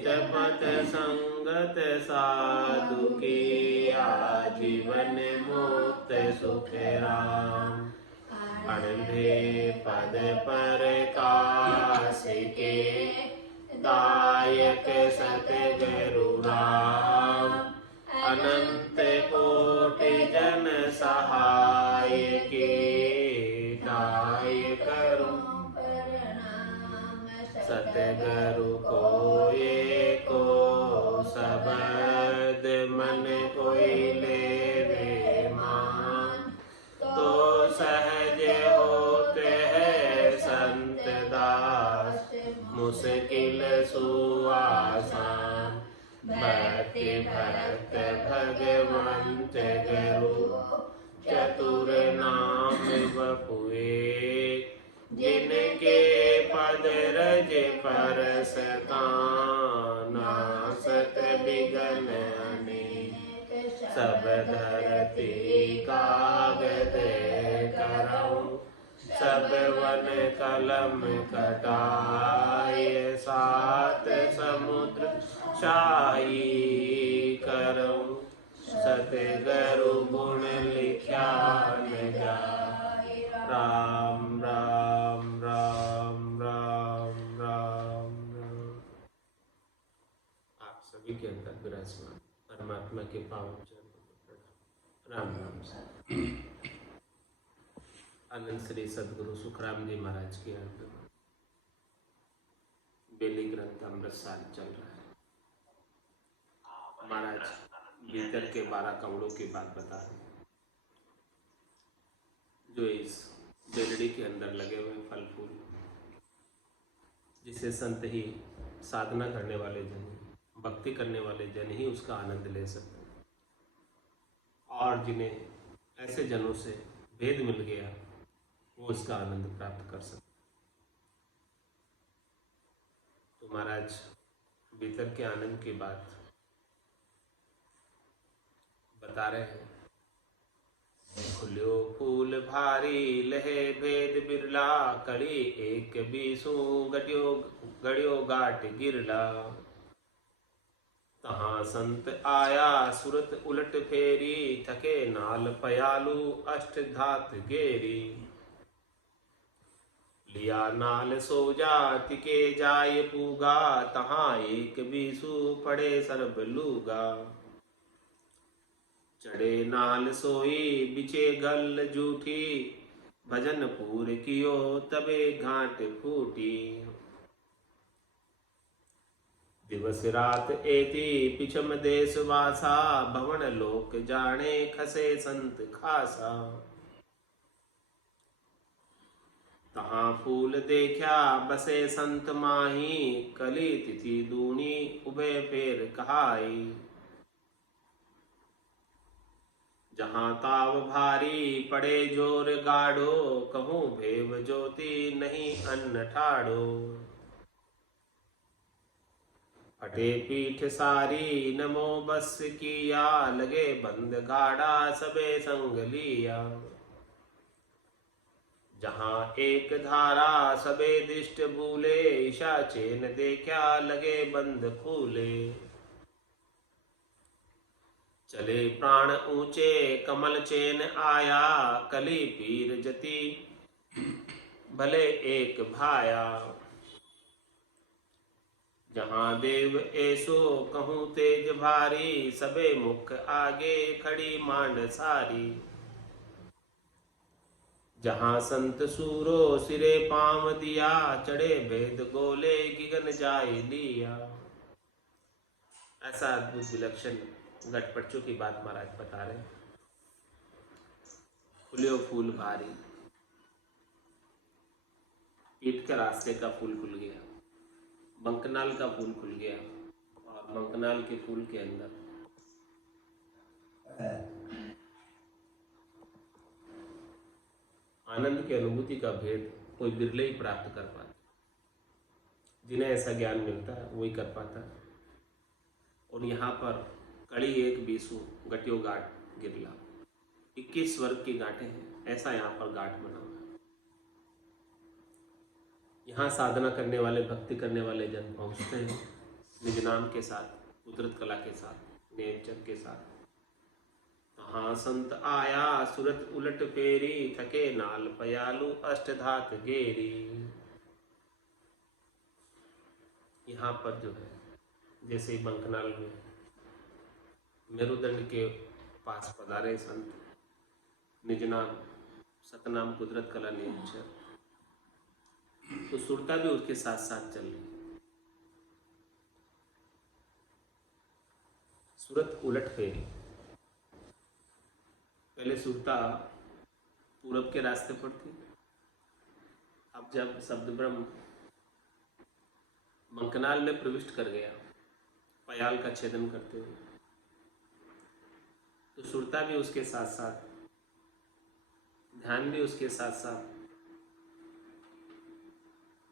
नित पथ संगत साधु की, आजीवन मुक्त सुख राम। अणभे पद पर कास के, दायक सतगुरु राम। अनंत कोटि जन सहाय के, दाय करूं प्रणाम। सतगुरु को एको शब्द मन कोई लेवे मान, तो सहज होते है संत दास, मुश्किल सुआसान। भक्ति भक्त भगवंत गुरु, चतुर नाम बपुए। जिनके पद रज परस नासत बिघन अनेक, सब धरती कागद करऊं। सब वन कलम कटाय, सात समुद्र शाही करऊं। सतगुरु गुण लिख्या न जाय, राम राम राम राम राम राम। आप सभी के अंदर विराजमान परमात्मा के पावन चरणों में प्रणाम। राम राम से आनंद श्री सदगुरु सुखराम जी महाराज के अंदर बेली ग्रंथ अमृतसार चल रहा है। महाराज भीतर के 12 कमलों की बात बता रहे हैं, जो इस बेलड़ी के अंदर लगे हुए फल फूल, जिसे संत ही, साधना करने वाले जन, भक्ति करने वाले जन ही उसका आनंद ले सकते हैं। और जिन्हें ऐसे जनों से भेद मिल गया, वो इसका आनंद प्राप्त कर सकते। तो महाराज भीतर के आनंद की बात बता रहे हैं। खुल्यो फूल भारी लहे भेद बिरला, कड़ी एक बीसू गड़ियो गाट गिरला। तहाँ संत आया सुरत उलट फेरी, थके नाल पयालू अष्ट धात गेरी। लिया नाल सोजा तिके जाय पूगा, तहाँ एक बीसू पड़े सर्ब लूगा। चढ़े नाल सोई बिचे गल जूठी, भजन पूर कियो तबे घाट फूटी। दिवस रात एति पिछम देश वासा, भवन लोक जाने खसे संत खासा। तहाँ फूल देखा बसे संत माही, कली तिथि दूनी उभे फेर कहाई। जहाँ ताव भारी पड़े जोर गाढ़ो, कहूँ भेव ज्योति नहीं अन्न ठाड़ो। फटे पीठ सारी नमो बस किया, लगे बंद गाड़ा सबे संग लिया। जहाँ एक धारा सबे दिष्ट भूले, ईशा चेन देखा लगे बंद फूले। चले प्राण ऊंचे कमल चेन आया, कली पीर जति भले एक भाया। जहाँ देव ऐसो कहूँ तेज भारी, सबे मुख आगे खड़ी मांड सारी। जहाँ संत सूरो सिरे पाम दिया, चढ़े भेद गोले गिगन जाय लिया। ऐसा अद्भुत विलक्षण घटपटचों की बात महाराज बता रहे। खुल्यो फूल भारी, पीठ के रास्ते का फूल खुल गया, बंकनाल का फूल खुल गया, और बंकनाल के फूल के अंदर आनंद की अनुभूति का भेद कोई बिरले ही प्राप्त कर पाता। जिन्हें ऐसा ज्ञान मिलता है वही कर पाता है। और यहाँ पर कड़ी एक बीसू गटियो गाट गिरला, 21 वर्ग की गांठें हैं, ऐसा यहाँ पर गाठ बना हुआ है। यहाँ साधना करने वाले, भक्ति करने वाले जन पहुँचते हैं, निज नाम के साथ, कुदरत कला के साथ, नेमचंद के साथ। हाँ संत आया सूरत उलट फेरी, थके नाल पयालू अष्टधात गेरी। यहाँ पर जो है जैसे बंकनाल में मेरुदंड के पास पधारे संत, निज नाम सतनाम कुदरत कला नेमचंद, तो सुरता भी उसके साथ साथ चल रही। सूरत उलट फेरी, पहले सुरता पूरब के रास्ते पर थी, अब जब शब्द ब्रह्म मंकनाल में प्रविष्ट कर गया पयाल का छेदन करते हुए, तो सुरता भी उसके साथ साथ, ध्यान भी उसके साथ साथ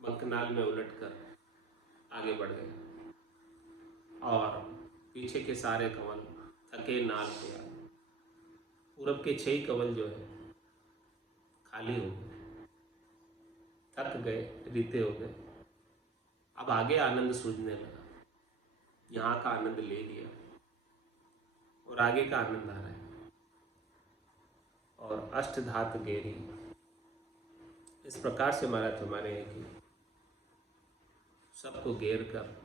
मंकनाल में उलटकर आगे बढ़ गए। और पीछे के सारे कमल थके नाल पे आए। पूरब के 6 कमल जो है खाली हो गए, थक गए, रीते हो गए। अब आगे आनंद सूझने लगा, यहाँ का आनंद ले लिया और आगे का आनंद आ रहा है। और अष्टधात गेरी, इस प्रकार से महाराज हमारे हैं कि सबको घेर कर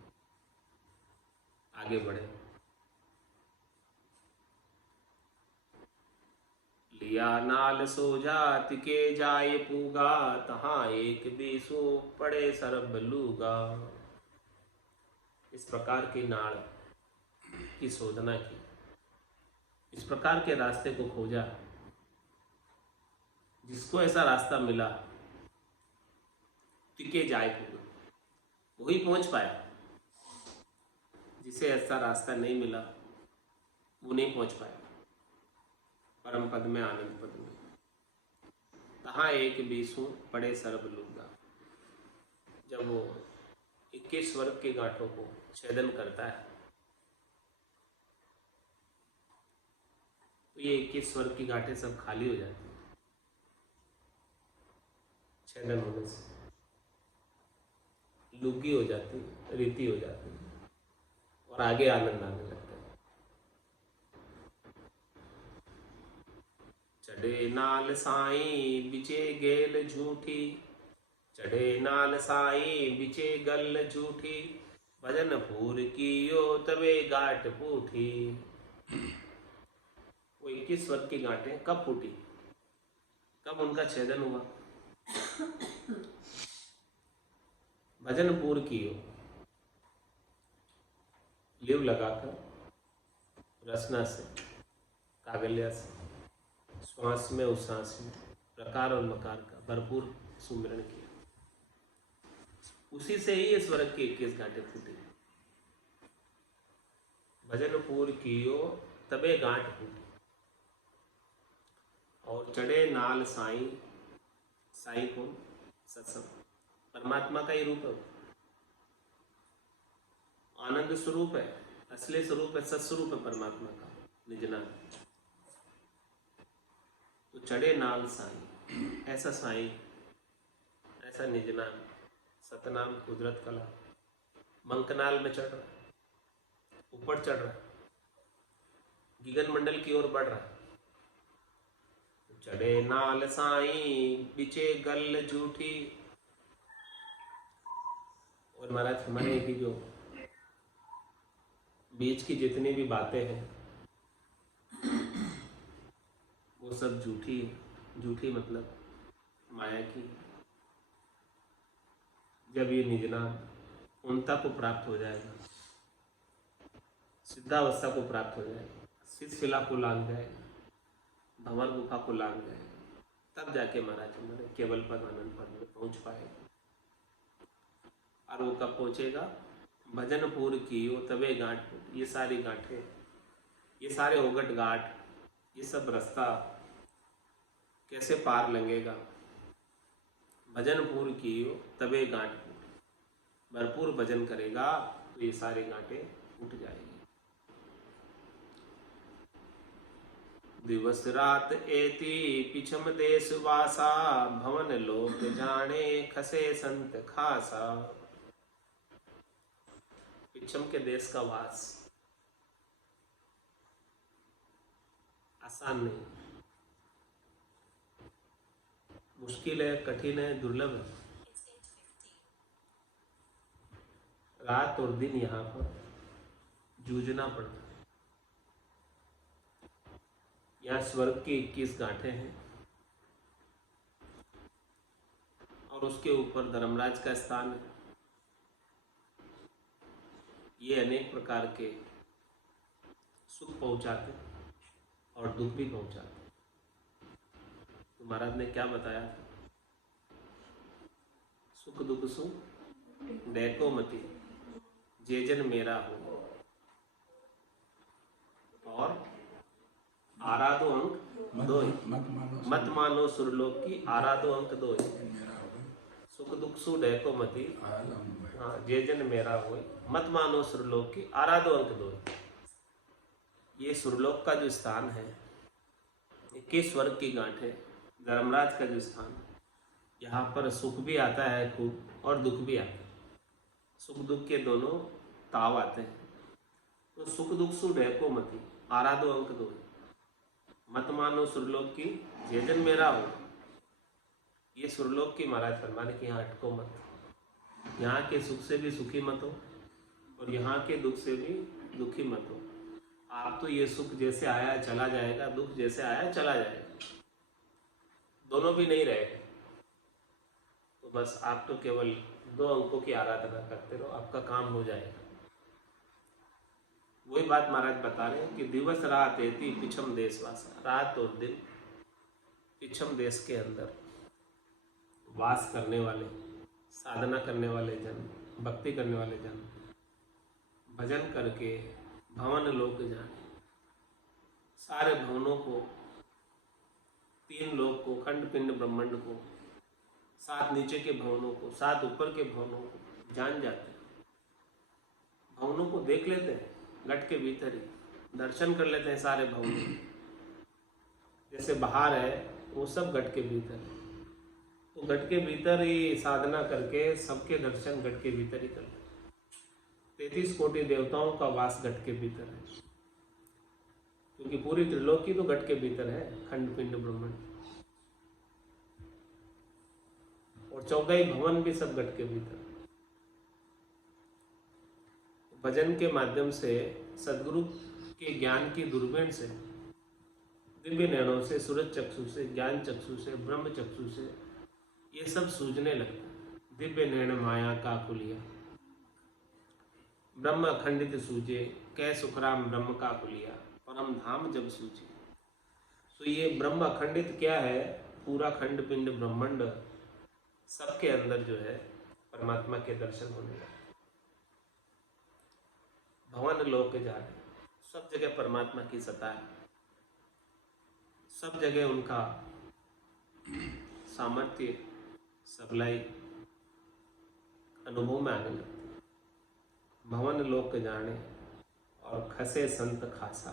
आगे बढ़े। लिया नाल सोजा तिके जाए पूगा, तहाँ एक बीसो पड़े सरब लूगा। इस प्रकार की नाड़ की शोधना की, इस प्रकार के रास्ते को खोजा, जिसको ऐसा रास्ता मिला टिके जाए पूगा, वही पहुंच पाया। जिसे ऐसा रास्ता नहीं मिला वो नहीं पहुंच पाया परम पद में, आनंद पद में। तहाँ एक बीसों पड़े सरब लूगा, जब वो 21 वर्ग के गांठों को छेदन करता है तो ये 21 वर्ग की गांठें सब खाली हो जाती हैं छेदन होने से, लुगी हो जाती है, रीति हो जाती है और आगे आनंद आने लगता है। चढ़े नाल साईं बिचे गेल झूठी, चढ़े नाल साईं बिचे गल झूठी, भजन पूर कियो तबे गांठ फूटी। वो 21 वर्ग की गांठें कब फूटी, कब उनका छेदन हुआ? भजन पूर कियो, लिव लगाकर रसना से, कागल्या से, श्वास में उश्वास में प्रकार और मकार का भरपूर सुमिरन किया, उसी से ही इस वर्ग की 21 गांठें फूटी। भजन पूर कियो तबे गांठ फूटी। और चढ़े नाल साईं, साईं कौन? सत्संग, परमात्मा का ही रूप है, आनंद स्वरूप है, असली स्वरूप है, सत्स्वरूप है परमात्मा का निज नाम। तो चढ़े नाल साईं, ऐसा साईं, ऐसा निज नाम सतनाम कुदरत कला मंकनाल में चढ़ रहा है, ऊपर चढ़ रहा है, गगन मंडल की ओर बढ़ रहा है। चढ़े नाल साईं बिचे गल झूठी। और महाराज हमारे की जो बीच की जितनी भी बातें हैं वो सब झूठी है। झूठी मतलब माया की। जब ये निज नाम पूर्णता को प्राप्त हो जाएगा, सिद्धावस्था को प्राप्त हो जाएगा, शिला को लांग जाएगा, भंवर गुफा को लांग जाएगा, तब जाके महाराज हमारे केवल पद आनंद पद में पहुंच पाएगा। और वो कब पहुंचेगा? भजन पूर कियो तबे गांठ। ये सारी गांठें, ये सारे ओगट घाट, ये सब रास्ता कैसे पार लंघेगा? भजन पूर कियो तबे गांठ फूट। भरपूर भजन करेगा तो ये सारी गांठें फूट जाएगी। दिवस रात एति पिछम देश वासा, भवन लोक जाने खसे संत खासा। पिछम के देश का वास आसान नहीं, मुश्किल है, कठिन है, दुर्लभ है। रात और दिन यहाँ पर जूझना पड़ता है। यहाँ स्वर्ग की 21 गांठें हैं और उसके ऊपर धर्मराज का स्थान है। ये अनेक प्रकार के सुख पहुंचाते और दुख भी पहुंचाते। तो महाराज ने क्या बताया था? सुख दुख सु डैको मति, जे जन मेरा हो, और आराधो अंक दो, मत मानो सुरलोक की, आराधो अंक दो, सुख दुख सु डैको मति, हाँ, जे जन मेरा हो, मत मानो सुरलोक की, आराधो अंक दो। ये सुरलोक का जो स्थान है, 21 स्वर्ग की गांठ है, धर्मराज का जो स्थान, यहाँ पर सुख भी आता है खूब और दुख भी आता है। सुख दुख के दोनों ताव आते हैं। तो सुख दुख सु डैको मति, आराधो अंक दो, मत मानो सुरलोक की, जे जन मेरा हो। ये सुरलोक की महाराज फरमाने की यहाँ अटको मत, यहाँ के सुख से भी सुखी मत हो और यहाँ के दुख से भी दुखी मत हो। आप तो ये सुख जैसे आया चला जाएगा, दुख जैसे आया चला जाएगा, दोनों भी नहीं रहेगा। तो बस आप तो केवल 2 अंकों की आराधना करते रहो, आपका काम हो जाएगा। वही बात महाराज बता रहे हैं कि दिवस रात एति पिछम देशवासा, रात और दिन पिछम देश के अंदर वास करने वाले, साधना करने वाले जन, भक्ति करने वाले जन, भजन करके भवन लोक जाने, सारे भवनों को, 3 लोक को, खंड पिंड ब्रह्मांड को, 7 नीचे के भवनों को, 7 ऊपर के भवनों को जान जाते हैं। भवनों को देख लेते हैं, घट के भीतर ही दर्शन कर लेते हैं सारे भवनों। जैसे बाहर है वो सब घट के भीतर है, तो घट के भीतर ही साधना करके सबके दर्शन घट के भीतर ही करते। 33 कोटि देवताओं का वास घट के भीतर है, क्योंकि पूरी त्रिलोकी तो घट के भीतर है, खंड पिंड ब्रह्मांड, और 14 भवन भी सब घट के भीतर। भजन के माध्यम से, सदगुरु के ज्ञान की दूरबीन से, दिव्य नैनों से, सूरज चक्षु से, ज्ञान चक्षु से, ब्रह्म चक्षु से ये सब सूझने लगता है। दिव्य नैन माया का कुलिया, ब्रह्म अखंडित सूझे, कै सुखराम ब्रह्म का कुलिया, परम धाम जब सूझे। तो ये ब्रह्म अखंडित क्या है? पूरा खंड पिंड ब्रह्मांड सबके अंदर जो है परमात्मा के दर्शन होने लगे। भवन लोक जाने, सब जगह परमात्मा की सत्ता है, सब जगह उनका सामर्थ्य, सबलाई अनुभव में आने लगती है। भवन लोक जाने और खसे संत खासा,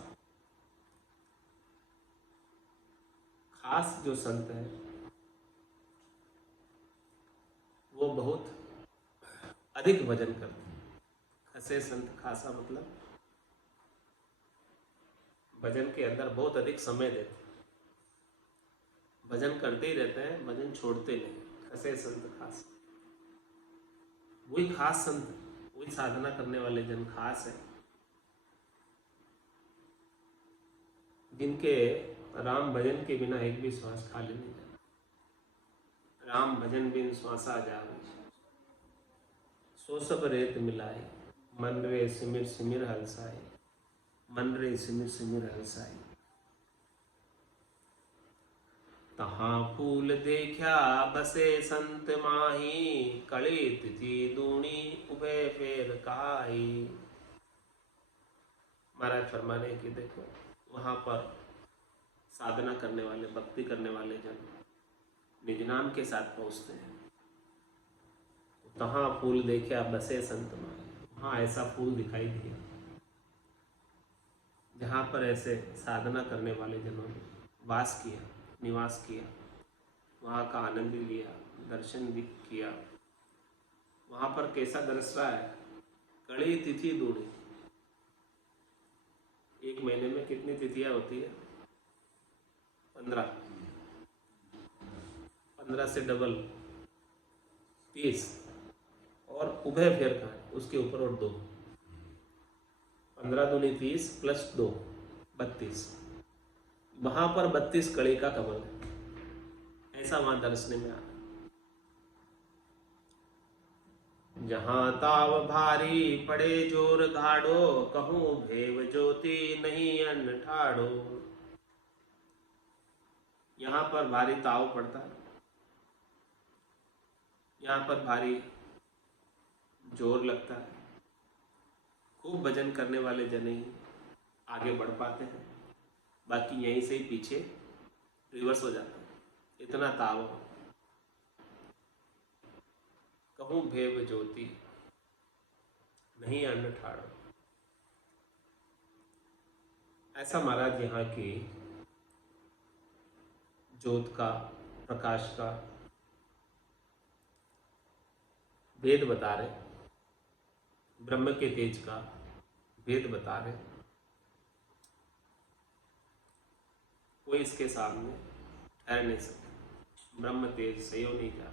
खास जो संत है वो बहुत अधिक भजन करते हैं। खसे संत खासा मतलब भजन के अंदर बहुत अधिक समय देते हैं, भजन करते ही रहते हैं, भजन छोड़ते नहीं। खसे संत खासा, वही खास संत, वही साधना करने वाले जन खास है, जिनके राम भजन के बिना एक भी श्वास खाली नहीं जाता। राम भजन बिन श्वासा जावे, सो सब रेत मिलाए, मन रे सिमिर सिमिर हलसाए, मन रे सिमिर सिमिर हलसाए। तहाँ फूल देखा बसे संत माही, कड़ी तिथि दूनी उभय फेर काई। महाराज फरमाने की देखो, वहां पर साधना करने वाले, भक्ति करने वाले जन निज नाम के साथ पहुंचते हैं। तहाँ फूल देखा बसे संत माही, वहाँ ऐसा फूल दिखाई दिया जहाँ पर ऐसे साधना करने वाले जनों ने वास किया, निवास किया, वहाँ का आनंद लिया, दर्शन भी किया। वहाँ पर कैसा दर्श रहा है? कड़ी तिथि दूनी। एक महीने में कितनी तिथियां होती है? 15। 15 से डबल 30 और उभय फेर का उसके ऊपर और 2। 15 दूनी 30 प्लस 2 32। वहां पर 32 कड़ी का कमल है, ऐसा वहां दर्शने में आ रहा। जहां ताव भारी पड़े जोर घाड़ो, कहूं भेव ज्योति नहीं अन्न ठाड़ो। यहां पर भारी ताव पड़ता है, यहां पर भारी जोर लगता है। खूब भजन करने वाले जन ही आगे बढ़ पाते हैं, बाकी यहीं से ही पीछे रिवर्स हो जाता है। इतना ताव। कहूं भेव ज्योति नहीं अन्न ठाड़ो। ऐसा महाराज यहाँ की ज्योत का, प्रकाश का भेद बता रहे, ब्रह्म के तेज का भेद बता रहे। कोई इसके सामने ठहर नहीं सकता। ब्रह्म तेज से हो नहीं जा,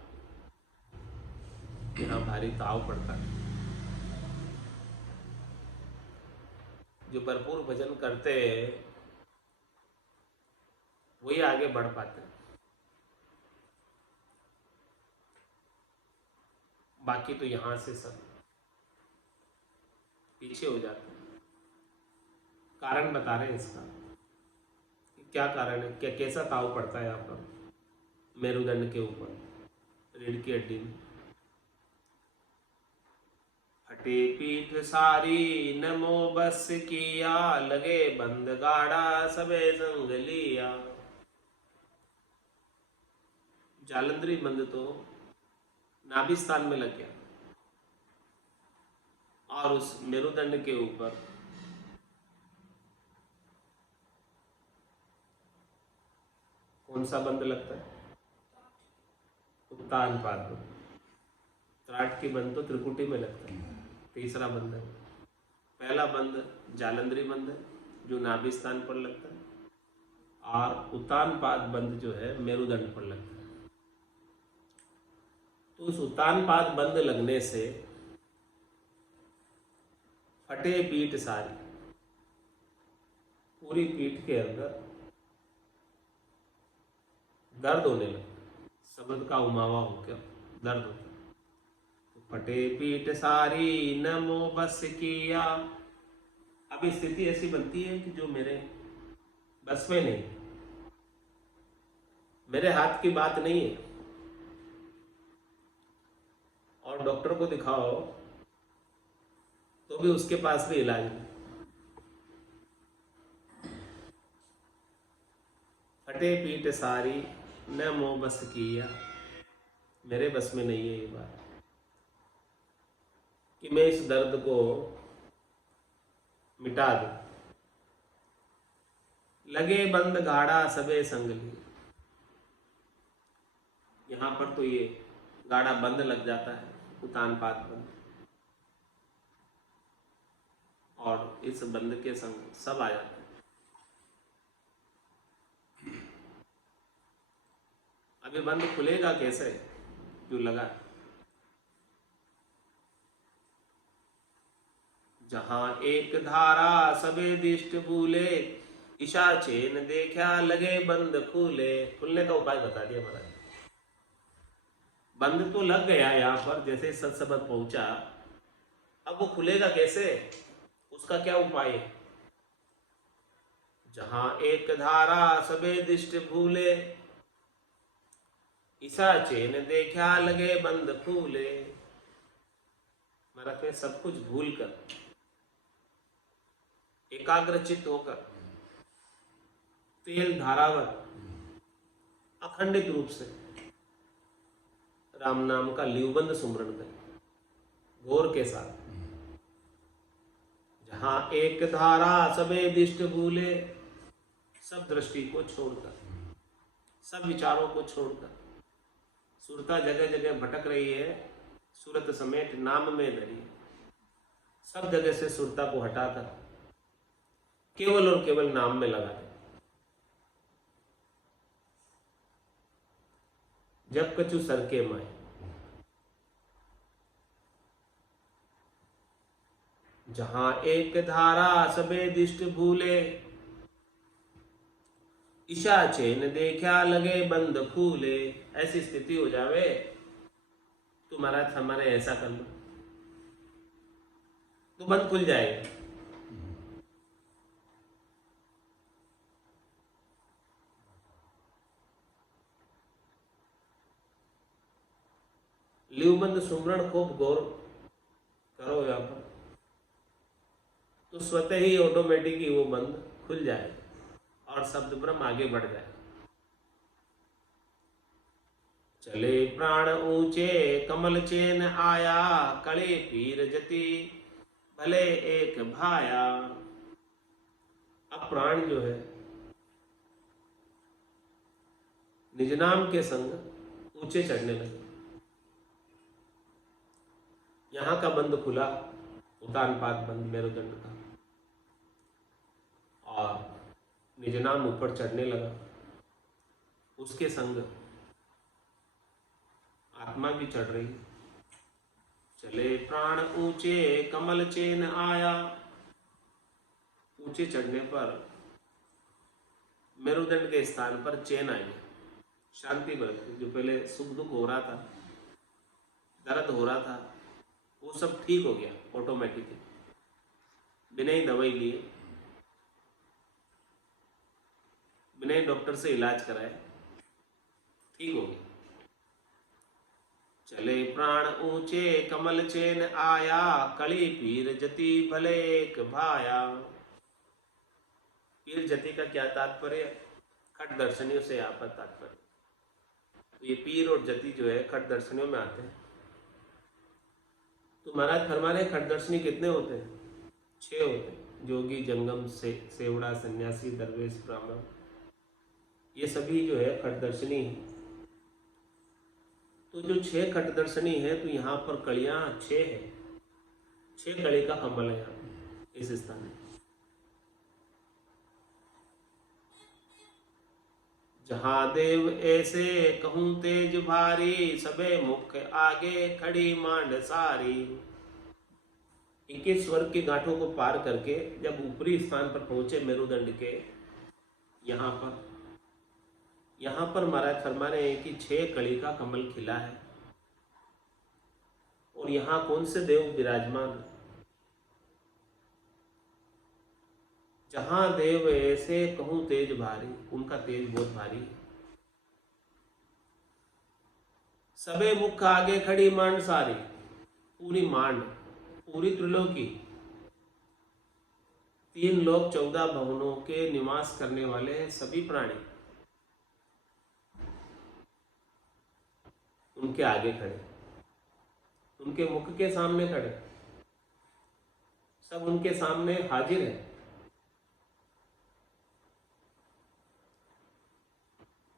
यहाँ भारी ताव पड़ता है। जो भरपूर भजन करते हैं वही आगे बढ़ पाते हैं, बाकी तो यहां से सब पीछे हो जाते हैं। कारण बता रहे हैं इसका, क्या कारण है, क्या कैसा ताव पड़ता है यहाँ पर मेरुदंड के ऊपर, रीढ़ की हड्डी में। फटे पीठ सारी नमो बस किया, लगे बंद गाड़ा सबे संग लिया। जालंधरी बंद तो नाभि स्थान में लग गया और उस मेरुदंड के ऊपर कौन सा बंद लगता है? उत्तान पाद बंद। त्राट की बंद तो त्रिकुटी में लगता है, तीसरा बंद है। पहला बंद जालंधरी बंद है जो नाभि स्थान पर लगता है, और उत्तान पाद बंद जो है मेरुदंड पर लगता है। तो उस उत्तान पाद बंद लगने से फटे पीठ सारी, पूरी पीठ के अंदर दर्द होने लगता। शब्द का उमावा होकर दर्द होता। तो फटे पीठ सारी नमो बस किया। अब स्थिति ऐसी बनती है कि जो मेरे बस में नहीं, मेरे हाथ की बात नहीं है। और डॉक्टर को दिखाओ तो भी उसके पास भी इलाज नहीं। फटे पीठ सारी न मोह बस किया, मेरे बस में नहीं है ये बात कि मैं इस दर्द को मिटा दूं। लगे बंद गाड़ा सबे संग ली। यहां पर तो ये गाड़ा बंद लग जाता है, उतान पात बंद, और इस बंद के संग सब आ जाते हैं। अभी बंद खुलेगा कैसे जो लगा? जहां एक धारा सबे दिष्ट भूले, ईशा चेन देखा लगे बंद खुले। खुलने का उपाय बता दिया महाराज। बंद तो लग गया यहाँ पर, जैसे सत्सबद पहुंचा, अब वो खुलेगा कैसे, उसका क्या उपाय है? जहां एक धारा सबे दिष्ट भूले, ईशा चेन देखा लगे बंद खुले। महाराज में सब कुछ भूल कर, एकाग्रचित होकर, तेल धारावर अखंडित रूप से राम नाम का लिवबंद सुमरण करें घोर के साथ। जहां एक धारा सबे दिष्ट भूले, सब दृष्टि को छोड़कर, सब विचारों को छोड़कर, सुरता जगह जगह भटक रही है, सूरत समेत नाम में धरी, सब जगह से सुरता को हटाकर केवल और केवल नाम में लगा दे। जब कछु सर के माए, जहां एक धारा सबे दिष्ट भूले, ईशा चैन देखा लगे बंद फूले। ऐसी स्थिति हो जावे तो महाराज हमारे ऐसा कर लो तो बंद खुल जाएगा। लिवबंद सुमरण खूब गौर करो यहाँ पर, तो स्वतः ही ऑटोमेटिक ही वो बंद खुल जाए और शब्द ब्रह्म आगे बढ़ जाए। चले प्राण ऊंचे कमल चैन आया, कड़े पीर जति भले एक भाया। अब प्राण जो है निज नाम के संग ऊंचे चढ़ने लगे। यहां का बंद खुला, उतानपाद बंद मेरुदंड का, और निज नाम ऊपर चढ़ने लगा। उसके संग आत्मा भी चढ़ रही। चले प्राण ऊंचे कमल चैन आया, ऊंचे चढ़ने पर मेरुदंड के स्थान पर चैन आई, शांति बरती। जो पहले सुख दुख हो रहा था, दर्द हो रहा था, वो सब ठीक हो गया ऑटोमेटिकली, बिना ही दवाई लिए, बिना ही डॉक्टर से इलाज कराए, ठीक हो गया। चले प्राण ऊंचे कमल चैन आया, कली पीर जति भले एक भाया। पीर जति का क्या तात्पर्य? खट दर्शनियों से यहाँ पर तात्पर्य। तो ये पीर और जति जो है खट दर्शनियों में आते हैं। तो महाराज फरमा रहे खट दर्शनी कितने होते हैं? 6 होते हैं। जोगी, जंगम, सेवड़ा, सन्यासी, दरवेश, ब्राह्मण, ये सभी जो है खट दर्शनी है। तो जो 6 खट दर्शनी है, तो यहाँ पर कड़ियां 6 है, 6 कड़ी का कमल है यहाँ इस स्थान में। जहां देव ऐसे कहूं तेज भारी, सबे मुख आगे खड़ी मांड सारी। 21 स्वर्ग की गांठों को पार करके जब ऊपरी स्थान पर पहुंचे मेरुदंड के, यहाँ पर महाराज फरमा रहे हैं कि 6 कड़ी का कमल खिला है। और यहाँ कौन से देव विराजमान? जहां देव ऐसे कहूं तेज भारी, उनका तेज बहुत भारी है। सबे मुख आगे खड़ी मांड सारी, पूरी मांड, पूरी त्रिलोकी, 3 लोक 14 भवनों के निवास करने वाले सभी प्राणी उनके आगे खड़े, उनके मुख के सामने खड़े, सब उनके सामने हाजिर है।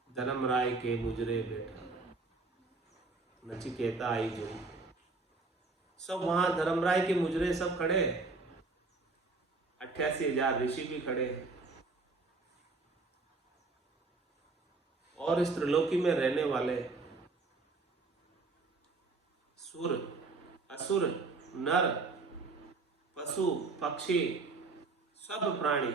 धर्मराय के मुजरे बेटा, नचिकेता आई जोई, सब वहां धर्मराय के मुजरे सब खड़े, 88,000 ऋषि भी खड़े, और इस त्रिलोकी में रहने वाले सुर, असुर, नर, पशु, पक्षी, सब प्राणी,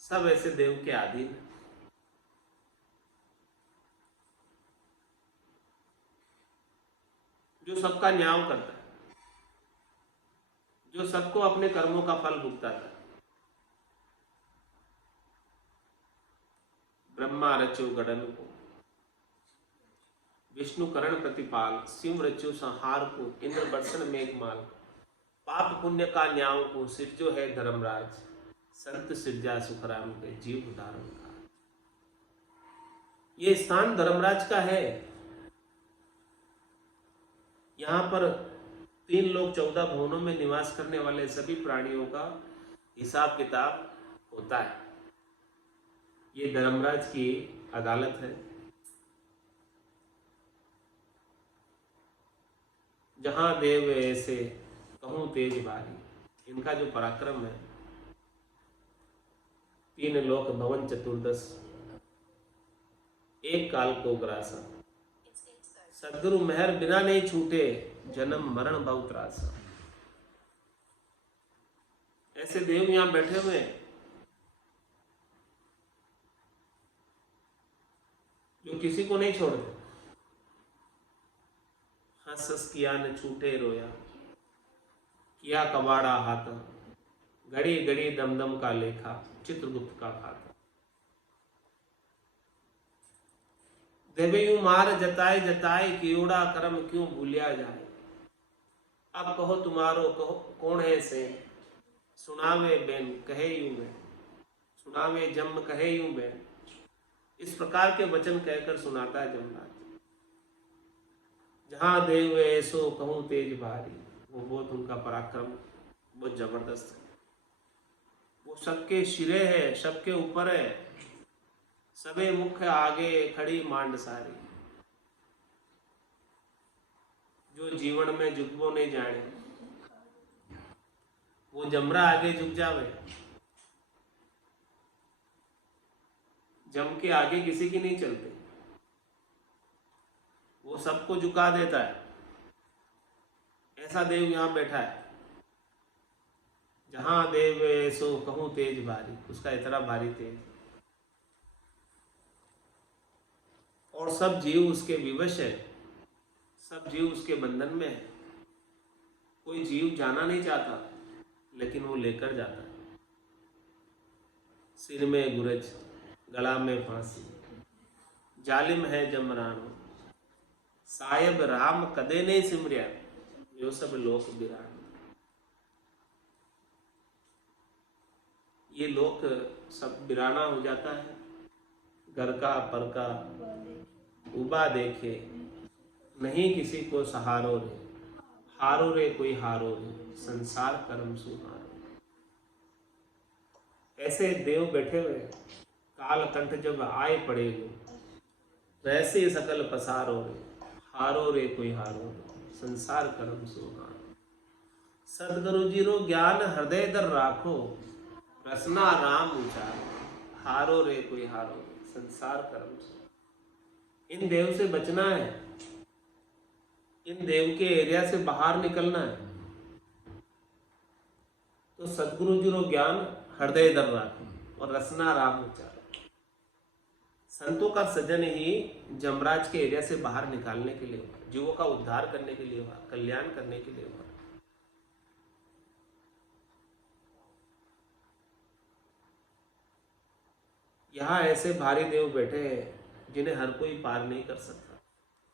सब ऐसे देव के अधीन, जो सबका न्याय करता है, जो सबको अपने कर्मों का फल भुगताता है। ब्रह्मा रचो गड़न को, विष्णु करण प्रतिपाल, सिंह रचो संहार को, इंद्र बर्षण मेघमाल, पाप पुण्य का न्याय को सिरजो है धर्मराज, संत सिरजा सुखराम के जीव उदाहरण का। ये स्थान धर्मराज का है। यहाँ पर 3 लोक 14 भवनों में निवास करने वाले सभी प्राणियों का हिसाब किताब होता है। ये धर्मराज की अदालत है, जहां देव ऐसे कहूँ तेज भारी। इनका जो पराक्रम है, 3 लोक भवन चतुर्दश, एक काल को ग्रासा। सदगुरु मेहर बिना नहीं छूटे, जन्म मरण बहुत त्रासा। ऐसे देव यहां बैठे हुए हैं जो किसी को नहीं छोड़ते। हंस हंस किया न छूटे रोया, किया कबाड़ा हाथ, घड़ी घड़ी दमदम का लेखा, चित्रगुप्त का खाता। देवे यूं मार जताए जताए, कियोड़ा कर्म क्यों भूलिया जाए। अब कहो तुम्हारो कहो कौन है से, सुनावे बेन कहे यूं मैं, सुनावे जम कहे यूं बेन। इस प्रकार के वचन कहकर सुनाता है जमराज। जहां देव ऐसो कहूं तेज भारी। वो बहुत उनका पराक्रम बहुत जबरदस्त है। वो सबके सिरे है, सबके ऊपर है, सबे मुख्य आगे खड़ी मांड सारी। जो जीवन में झुकबो नहीं जाने, वो जमरा आगे झुक जावे। जम के आगे किसी की नहीं चलते, वो सबको झुका देता है। ऐसा देव यहां बैठा है। जहां देव सो कहूं तेज भारी, उसका इतना भारी तेज, और सब जीव उसके विवश है, सब जीव उसके बंधन में है। कोई जीव जाना नहीं चाहता, लेकिन वो लेकर जाता है। सिर में गुरज, गला में फांसी, जालिम है जमरानो, सायब राम कदे नहीं सिमरिया, जो सब लोक बिरान। ये लोक सब बिराना हो जाता है। घर का पर का उबा देखे, नहीं किसी को सहारो रे, हारो रे कोई हारो रे, संसार कर्म सुहारो। ऐसे देव बैठे हुए, कालकंठ जब आए पड़ेगो, वैसे सकल पसारो रे, हारो रे कोई हारो रे, संसार कर्म सुहारो। सदगुरु जी रो ज्ञान हृदय दर राखो, रसना राम उचारो, हारो रे कोई हारो रे, संसार कर्म सुहारो। इन देव से बचना है, इन देव के एरिया से बाहर निकलना है, तो सदगुरु जी रो ज्ञान हृदय दर राखो और रसना राम उच्चारो। संतों का सजन ही जमराज के एरिया से बाहर निकालने के लिए हुआ, जीवों का उद्धार करने के लिए हुआ, कल्याण करने के लिए हुआ। यहाँ ऐसे भारी देव बैठे हैं जिन्हें हर कोई पार नहीं कर सकता।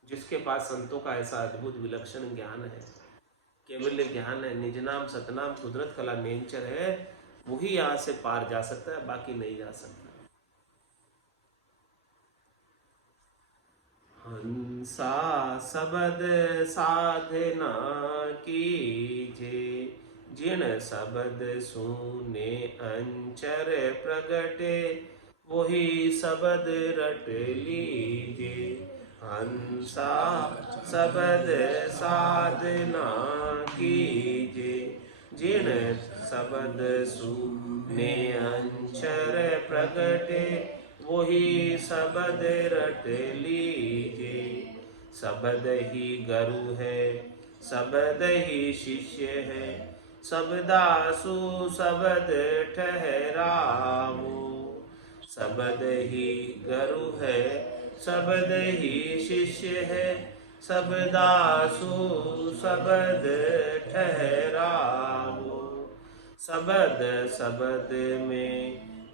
जिसके पास संतों का ऐसा अद्भुत विलक्षण ज्ञान है, केवल ज्ञान है, निज नाम सतनाम कुदरत कला नेचर है, वही यहाँ से पार जा सकता है, बाकी नहीं जा सकता। हंसा सबद साधना कीजे, जिन सबद सुने अंचर प्रगटे, वही सबद रट लीजे। हंसा सबद साधना कीजे, जिन सबद सुने अंचर प्रगटे, वही सबद रट लीजे। सबद ही गुरु है, सबद ही शिष्य है, सब दासु सबद ठहरावो। सबद ही गुरु है, सबद ही शिष्य है, सब दासु सबद ठहरावो। सबद सबद में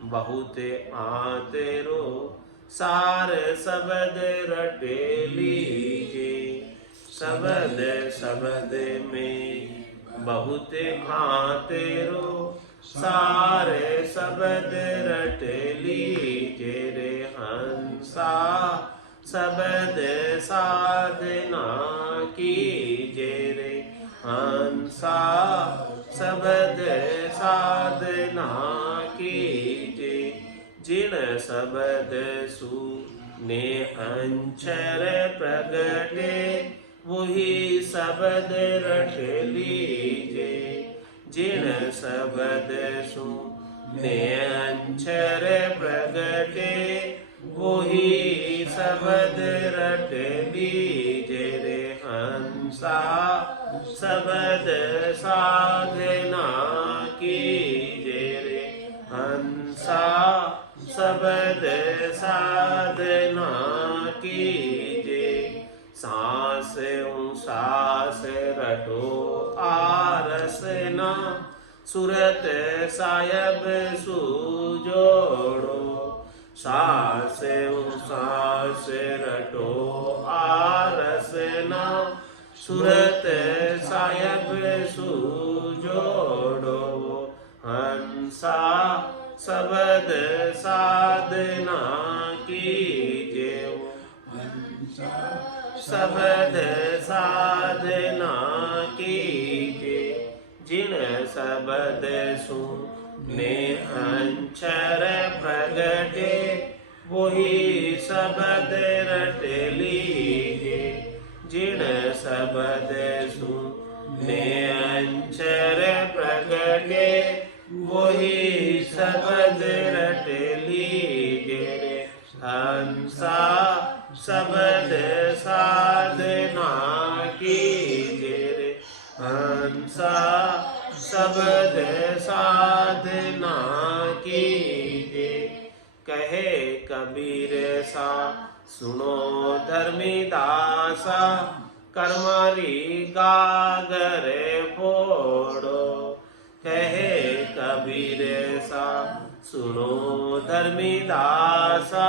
बहुत आतेरो, सार सबद रट लीजे। सबद सबद में बहुत आतेरो, सारे सबद रट लीजे रे। हंसा सबद साधना कीजे रे, हंसा सबद साधना कीजे। जिन सबद सुने अंचर प्रगटे, वही शब्द रट लीजे। जिन शब्द सुने अक्षर प्रगटे, वही शब्द रट लीजे रे हंसा। शब्द साधना कीजे रे हंसा। शब्द साधना कीजे। सांस सांस रटो आरसना, सुरत सायब सुजोड़ो। सांस सांस रटो आरसना, सुरत सायब सुजोड़ो। हंसा शब्द साधना कीजे। शब्द साधना कीजे। जिन शब्द सुने अक्षर प्रगटे, वही शब्द रट लीजे। जिन शब्द सुने अक्षर प्रगटे, वही शब्द रट लीजे रे हंसा। शब्द साधना कीजे रे हंसा। शब्द साधना कीजे। कहे कबीर सा सुनो धर्मीदासा, कर्मारी गागर फोड़ो। कहे कबीर सा सुनो धर्मीदासा,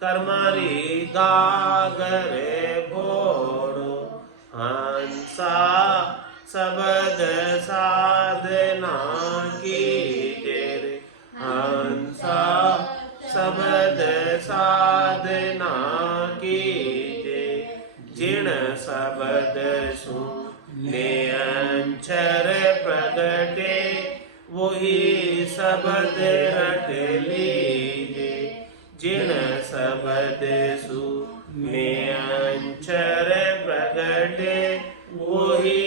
कर्मारी गागर फोड़ो। हंसा शब्द साधना कीजे रे हंसा। शब्द साधना कीजे। जिन शब्द सुने अक्षर प्रगटे, वही शब्द रट लीजे। जिन शब्द सुने अक्षर प्रगटे, वही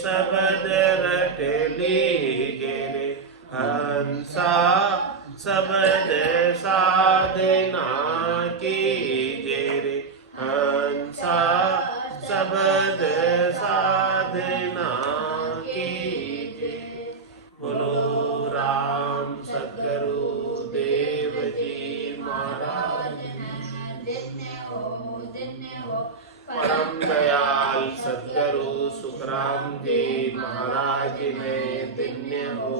शब्द रट लीजे रे हंसा। शब्द साधना कीजे रे हंसा। शब्द साधना कीजे। बोलो राम सद्गुरु देव जी महाराज। परम दयाल सद्गुरु सुखराम जी महाराज ने धन्य हो।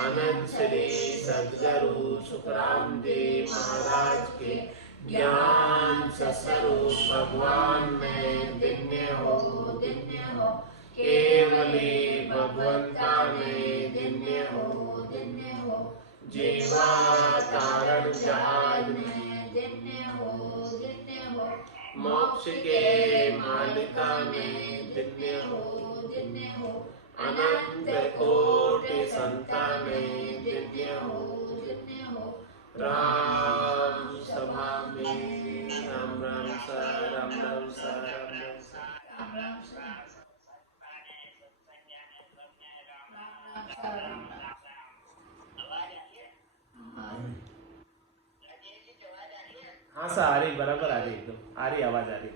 अनंत श्री सद्गुरु सुखराम जी महाराज के ज्ञान स्वरूप भगवान में धन्य हो। केवली भगवंता में धन्य हो। जीवा तारण जहाज में धन्य हो। मोक्ष के मालिका में धन्य हो। अनंत कोटि संता में धन्य हो। राम सभा में राम राम सा राम राम सा राम राम सा राम राम सा। हाँ सर आ रही, बराबर आ रही, एकदम आ रही, आवाज आ रही।